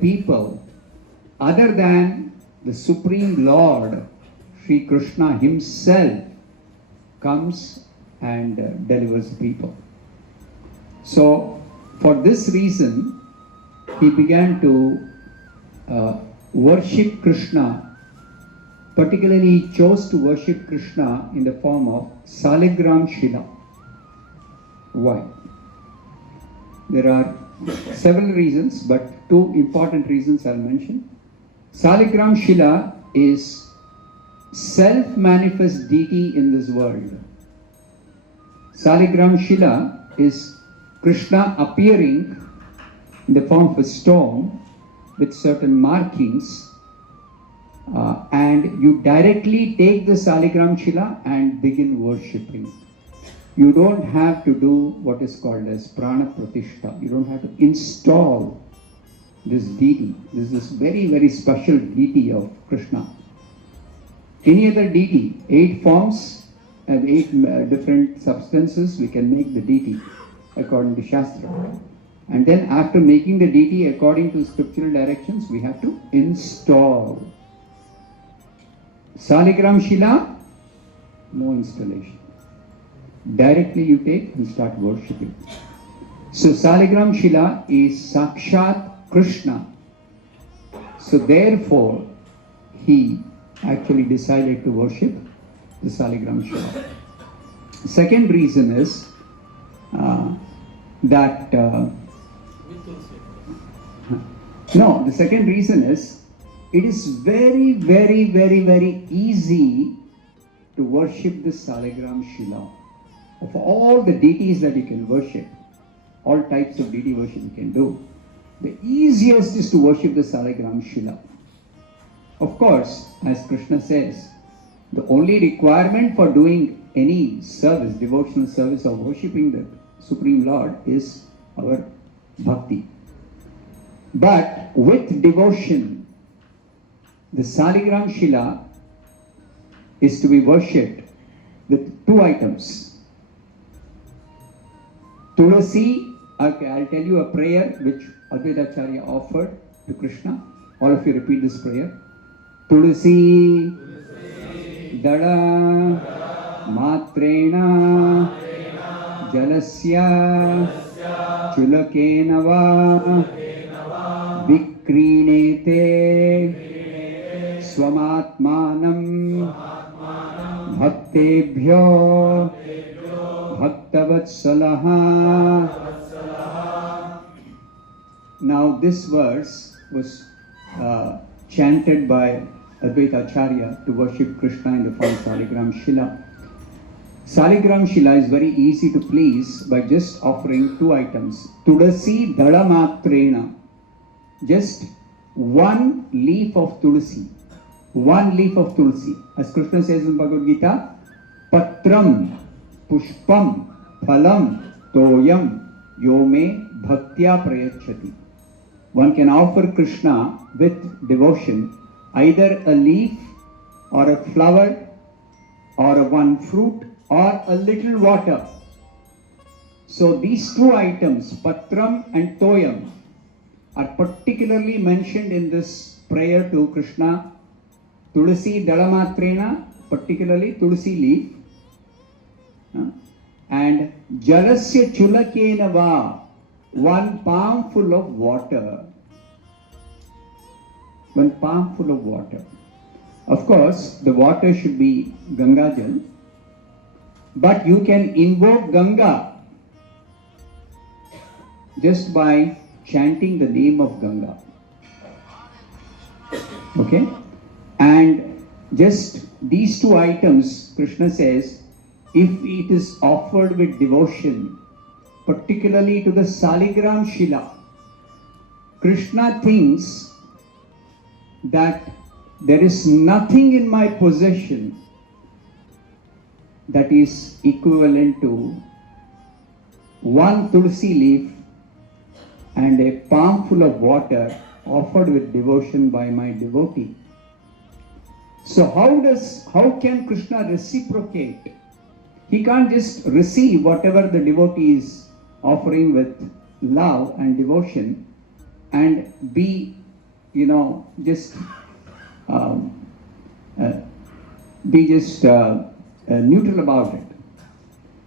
people other than the Supreme Lord, Sri Krishna himself, comes and delivers people. So, for this reason, he began to worship Krishna. Particularly, he chose to worship Krishna in the form of Shalagrama Shila. Why? There are several reasons, but two important reasons I'll mention. Shalagrama Shila is self-manifest deity in this world. Shalagrama Shila is Krishna appearing in the form of a stone with certain markings, and you directly take the Shalagrama Shila and begin worshipping. You don't have to do what is called as prana pratishta. You don't have to install this deity. This is very, very special deity of Krishna. Any other deity, 8 forms and 8 different substances, we can make the deity according to Shastra. And then after making the deity according to scriptural directions, we have to install. Shalagrama Shila, no installation. Directly you take and start worshipping. So Shalagrama Shila is Sakshat Krishna. So therefore, he actually decided to worship the Shalagrama Shila. Second reason is the second reason is it is very, very, very, very easy to worship the Shalagrama Shila. Of all the deities that you can worship, all types of deity worship you can do, the easiest is to worship the Shalagrama Shila. Of course, as Krishna says, the only requirement for doing any service, devotional service or worshipping the Supreme Lord is our bhakti. But with devotion, the Shalagrama Shila is to be worshipped with 2 items. Tulsi, okay, I'll tell you a prayer which Advaita Acharya offered to Krishna. All of you repeat this prayer. Tulsi, Dada, Matrena, Jalasya, Chulakena va, Vikrinete, Swamatmanam, Bhaktebhyo, Bhaktavatsalaha. Now this verse was chanted by Advaita Acharya to worship Krishna in the form of Shalagrama Shila. Shalagrama Shila is very easy to please by just offering 2 items. Tulsi Dalamatrena. Just 1 leaf of tulsi. 1 leaf of tulsi. As Krishna says in Bhagavad Gita, Patram, Pushpam, Phalam, Toyam, Yome, Bhaktya Prayachati. One can offer Krishna with devotion either a leaf or a flower or one fruit or a little water. So these 2 items, Patram and Toyam, are particularly mentioned in this prayer to Krishna. Tulsi Dalamatrena, particularly tulsi leaf, and Jalasya Chulakena va, 1 palm full of water. 1 palm full of water. Of course, the water should be Ganga Jal, but you can invoke Ganga just by chanting the name of Ganga. Okay? And just these 2 items, Krishna says, if it is offered with devotion, particularly to the Shalagrama Shila, Krishna thinks that there is nothing in my possession that is equivalent to 1 tulsi leaf and a palm full of water offered with devotion by my devotee. So how can Krishna reciprocate? He can't just receive whatever the devotee is offering with love and devotion and be just be just neutral about it.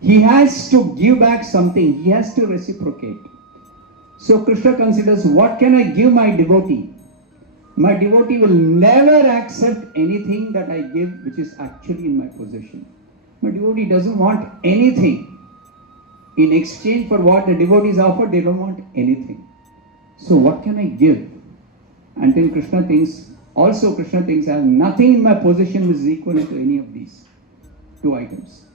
He has to give back something. He has to reciprocate. So Krishna considers, what can I give my devotee? My devotee will never accept anything that I give which is actually in my possession. My devotee doesn't want anything. In exchange for what the devotees offer, they don't want anything. So what can I give? And then Krishna thinks I have nothing in my possession which is equal to any of these two items.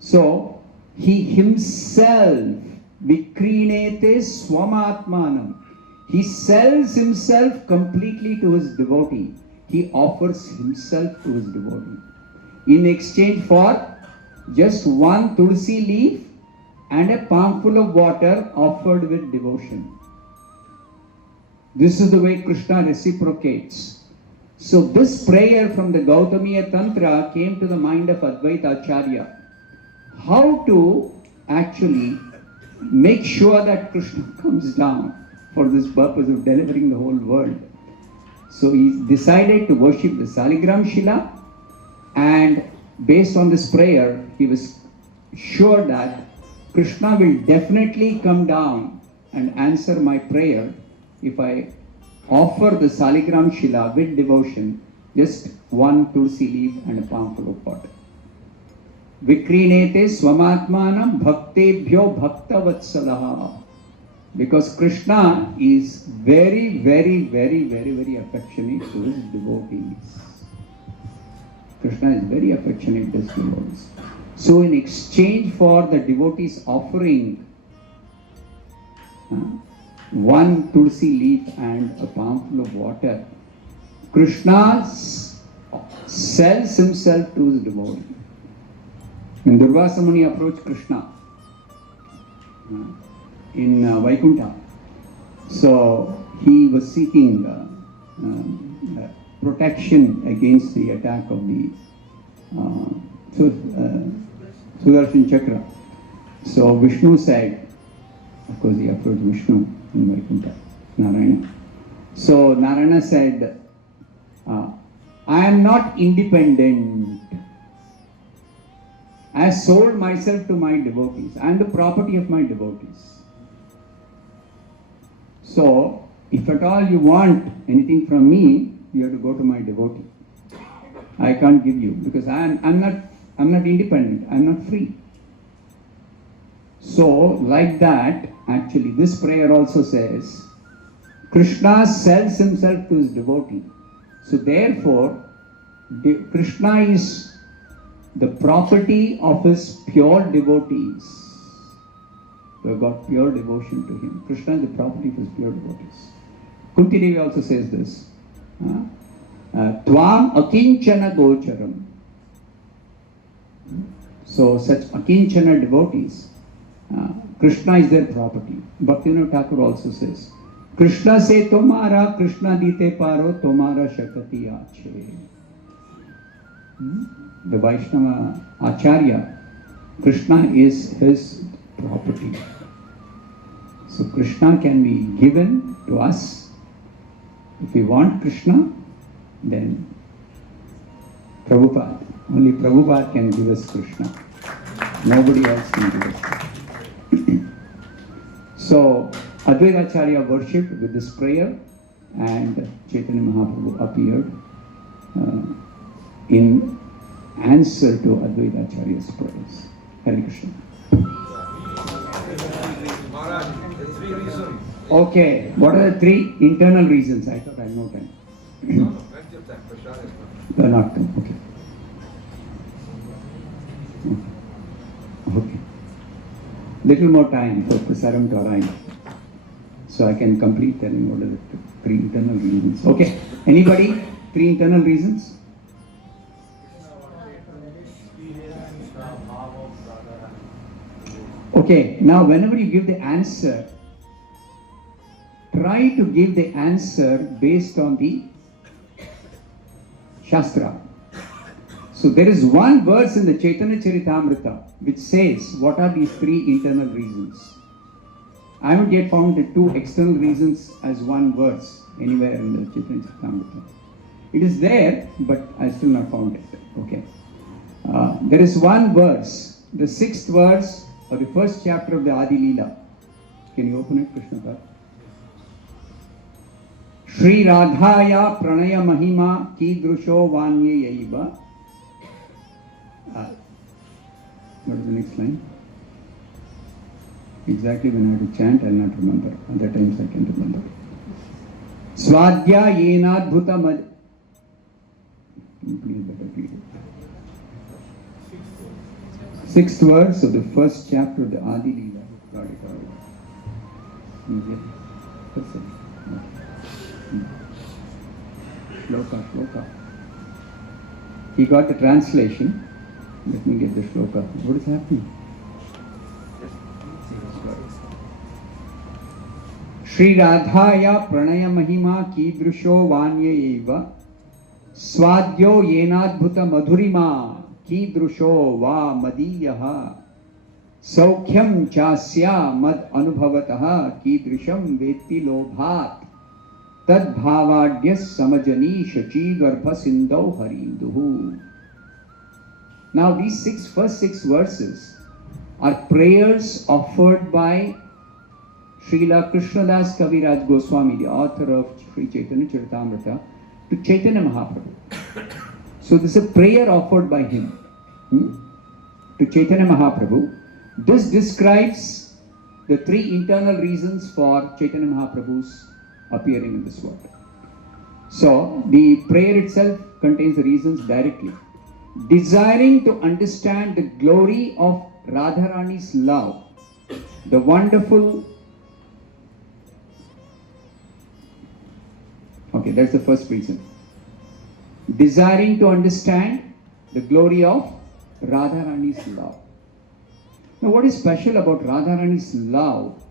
So he himself, vikrinete swamatmanam, he sells himself completely to his devotee. He offers himself to his devotee in exchange for just one tulsi leaf and a palmful of water offered with devotion. This is the way Krishna reciprocates. So this prayer from the Gautamiya Tantra came to the mind of Advaita Acharya. How to actually make sure that Krishna comes down for this purpose of delivering the whole world. So he decided to worship the Shalagrama Shila, and based on this prayer, he was sure that Krishna will definitely come down and answer my prayer if I offer the Shalagrama Shila with devotion, just one tulsi leaf and a palmful of water. Vikrinete swamatmanam bhaktebhyo bhaktavatsalaha. Because Krishna is very, very, very, very, very affectionate to his devotees. Krishna is very affectionate to his devotees. So in exchange for the devotees offering one tulsi leaf and a palmful of water, Krishna sells himself to his devotee. When Durvasa Muni approached Krishna in Vaikuntha, so he was seeking protection against the attack of the Sudarshan Chakra. So Vishnu said, of course he approached Vishnu in Vaikuntha, Narayana. So Narayana said, I am not independent. I have sold myself to my devotees. I am the property of my devotees. So, if at all you want anything from me, you have to go to my devotee. I can't give you because I'm not independent. I'm not free. So, like that, actually, this prayer also says, Krishna sells himself to his devotee. So, therefore, Krishna is the property of his pure devotees. We have got pure devotion to him. Krishna is the property of his pure devotees. Kunti Devi also says this. Tvam akinchana gocharam. So such akinchana devotees, Krishna is their property. Bhaktivinoda Thakur also says, Krishna se tomara, Krishna dite paro, tomara shakati ache. The Vaishnava Acharya, Krishna is his property. So Krishna can be given to us. If we want Krishna, then Prabhupada. Only Prabhupada can give us Krishna. Nobody else can give us. So Advaita Acharya worshipped with this prayer, and Chaitanya Mahaprabhu appeared in answer to Advaita Acharya's prayers. Hare Krishna. Maharaj, the three reasons. Okay, what are the three internal reasons? I thought I had no time. No, plenty of time. Prashad is not. They're not time, okay. Okay. Little more time for Prasaram to arrive, so I can complete telling what are the three internal reasons. Okay, anybody? Three internal reasons? Okay, now whenever you give the answer, try to give the answer based on the Shastra. So there is one verse in the Chaitanya Charitamrita which says what are these three internal reasons. I haven't yet found the two external reasons as one verse anywhere in the Chaitanya Charitamrita. It is there, but I still not found it. Okay. There is one verse, the 6th verse of the first chapter of the Adi Leela. Can you open it, Krishna Bhakti? Shri Radhaya Pranaya Mahima Kidrusho Vanye Yaiva. What is the next line? Exactly when I have to chant, I'll not remember. Other times I can remember. Swadhya Yenadbhuta Mad. Please better read it. 6th verse of the first chapter of the Adi Leela. Got it. That's it. Shloka. He got the translation. Let me get the shloka. What is happening? Shri Radhaya Pranaya Mahima Kidrusho Vanye Eva Swadyo Yenadbhuta Madhurima Kidrusho Va Madiyaha Saukhyam Chasya Mad Anubhavataha Kidrisham Veti Lobhat Tad Bhavadyas Samajani Shachi Garbha Sindau Harinduhu. Now these first six verses are prayers offered by Srila Krishnadas Kaviraj Goswami, the author of Sri Chaitanya Charitamrita, to Chaitanya Mahaprabhu. So this is a prayer offered by him to Chaitanya Mahaprabhu. This describes the 3 internal reasons for Chaitanya Mahaprabhu's appearing in this world. So the prayer itself contains the reasons directly. Desiring to understand the glory of Radharani's love, the wonderful. Okay, that's the first reason. Desiring to understand the glory of Radharani's love. Now, what is special about Radharani's love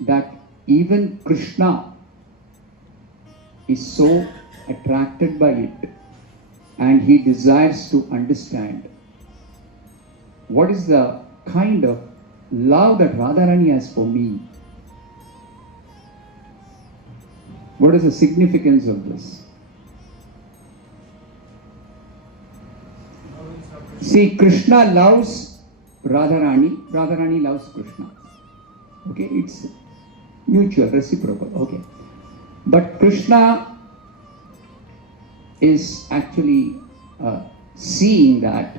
that even Krishna is so attracted by it and he desires to understand what is the kind of love that Radharani has for me? What is the significance of this? See, Krishna loves Radharani, Radharani loves Krishna. Okay, it's mutual, reciprocal. Okay. But Krishna is actually seeing that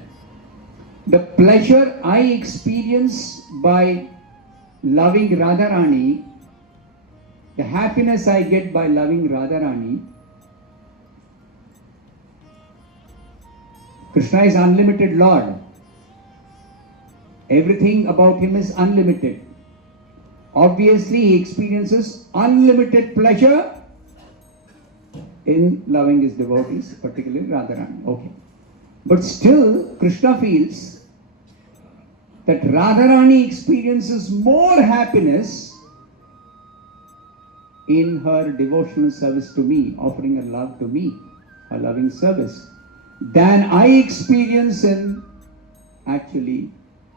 the pleasure I experience by loving Radharani, the happiness I get by loving Radharani, Krishna is unlimited Lord. Everything about him is unlimited. Obviously, he experiences unlimited pleasure in loving his devotees, particularly Radharani. Okay. But still, Krishna feels that Radharani experiences more happiness in her devotional service to me, offering her love to me, her loving service, than I experience in actually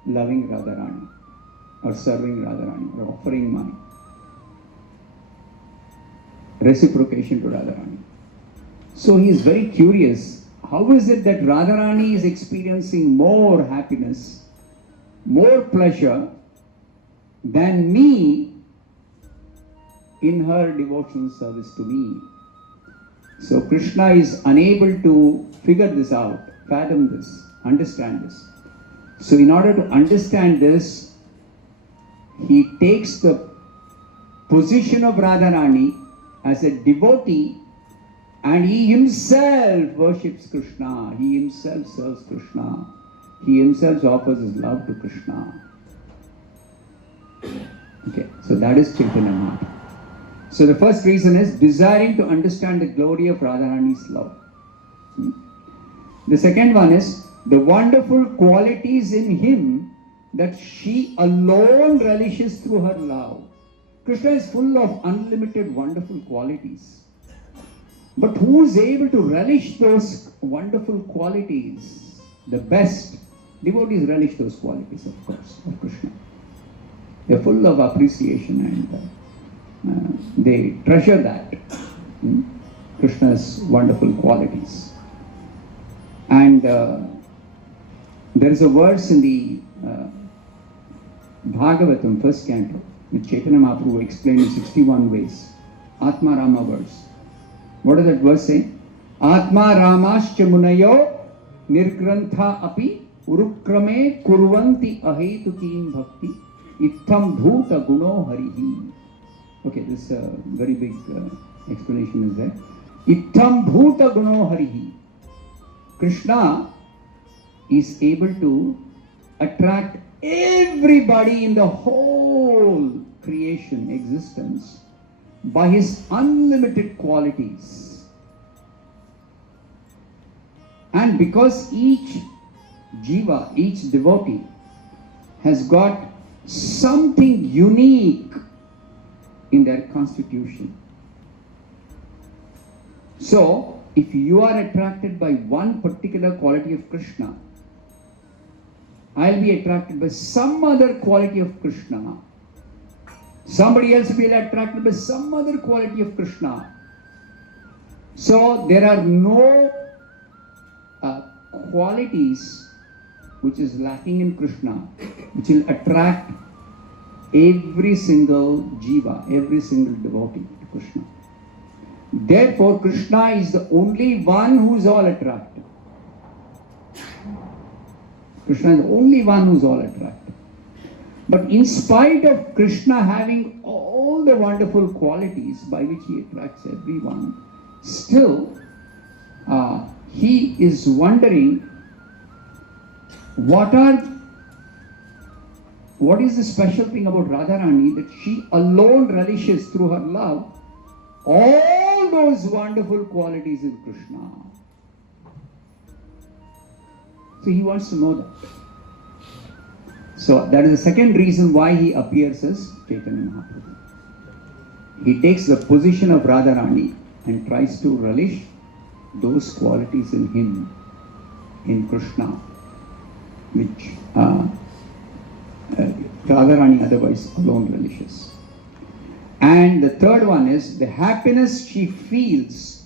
loving Radharani or serving Radharani or offering my reciprocation to Radharani. So he is very curious. How is it that Radharani is experiencing more happiness, more pleasure than me in her devotional service to me? So Krishna is unable to figure this out, fathom this, understand this. So in order to understand this, he takes the position of Radharani as a devotee, and he himself worships Krishna, he himself serves Krishna, he himself offers his love to Krishna. Okay, so that is Chaitanya Mahaprabhu. So the first reason is desiring to understand the glory of Radharani's love. The second one is the wonderful qualities in him that she alone relishes through her love. Krishna is full of unlimited wonderful qualities. But who is able to relish those wonderful qualities? The best devotees relish those qualities, of course, of Krishna. They're full of appreciation and they treasure that. Krishna's wonderful qualities. And there is a verse in the Bhagavatam, first canto, which Chaitanya Mahaprabhu explained in 61 ways. Atma Rama verse. What does that verse say? Atma Ramascha Munayo Nirgrantha api Urukrame Kurvanti Ahetukim Bhakti Ittham Bhuta Guno Harihi. Okay, this very big explanation is there. Ittham Bhuta Guno Harihi. Krishna is able to attract everybody in the whole creation existence by his unlimited qualities. And because each jiva, each devotee has got something unique in their constitution. So, if you are attracted by one particular quality of Krishna, I'll be attracted by some other quality of Krishna. Somebody else will be attracted by some other quality of Krishna. So there are no qualities which is lacking in Krishna, which will attract every single jiva, every single devotee to Krishna. Therefore, Krishna is the only one who is all attractive. Krishna is the only one who is all attractive. But in spite of Krishna having all the wonderful qualities by which he attracts everyone, still he is wondering what is the special thing about Radharani that she alone relishes through her love all those wonderful qualities in Krishna. So he wants to know that. So that is the second reason why he appears as Chaitanya Mahaprabhu. He takes the position of Radharani and tries to relish those qualities in him, in Krishna, which Radharani otherwise alone relishes. And the third one is the happiness she feels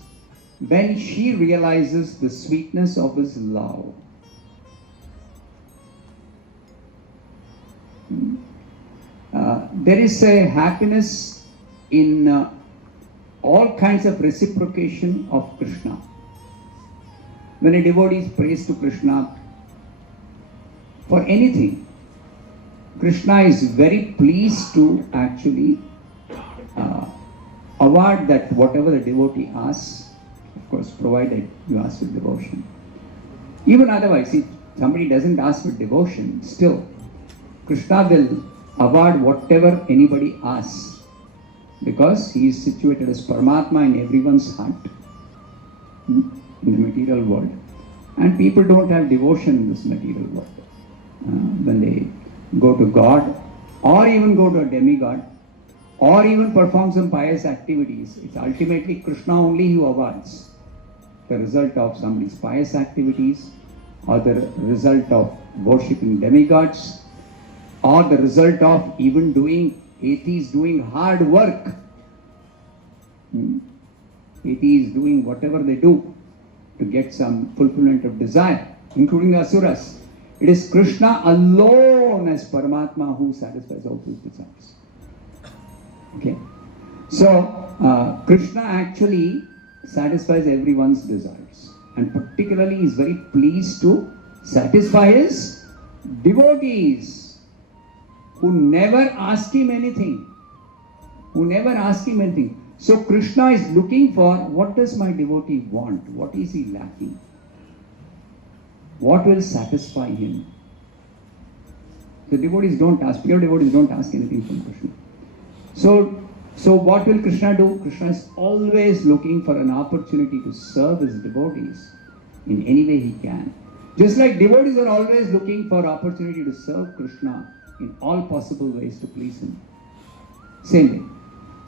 when she realizes the sweetness of his love. There is a happiness in all kinds of reciprocation of Krishna. When a devotee prays to Krishna for anything, Krishna is very pleased to actually award that whatever the devotee asks, of course, provided you ask with devotion. Even otherwise, if somebody doesn't ask with devotion, still, Krishna will award whatever anybody asks, because he is situated as Paramatma in everyone's heart, in the material world. And people don't have devotion in this material world. When they go to God, or even go to a demigod, or even perform some pious activities, it's ultimately Krishna only who awards the result of somebody's pious activities, or the result of worshipping demigods, or the result of even atheists doing hard work. Atheists doing whatever they do to get some fulfillment of desire, including the asuras. It is Krishna alone as Paramatma who satisfies all his desires. Okay. So, Krishna actually satisfies everyone's desires. And particularly he is very pleased to satisfy his devotees who never ask him anything. So Krishna is looking for, what does my devotee want? What is he lacking? What will satisfy him? The devotees don't ask, pure devotees don't ask anything from Krishna. So what will Krishna do? Krishna is always looking for an opportunity to serve his devotees in any way he can. Just like devotees are always looking for opportunity to serve Krishna in all possible ways to please him. Same way.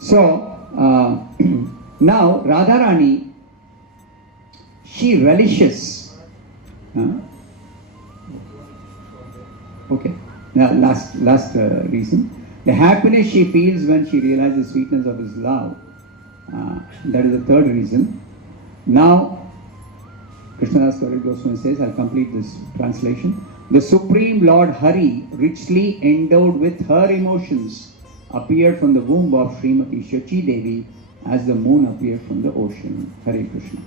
So, now Radharani, she relishes. Okay. Now last reason. The happiness she feels when she realizes the sweetness of his love. That is the third reason. Now, Krishnadas Kaviraj Goswami says, I'll complete this translation. The Supreme Lord Hari, richly endowed with her emotions, appeared from the womb of Srimati Shachi Devi as the moon appeared from the ocean. Hare Krishna.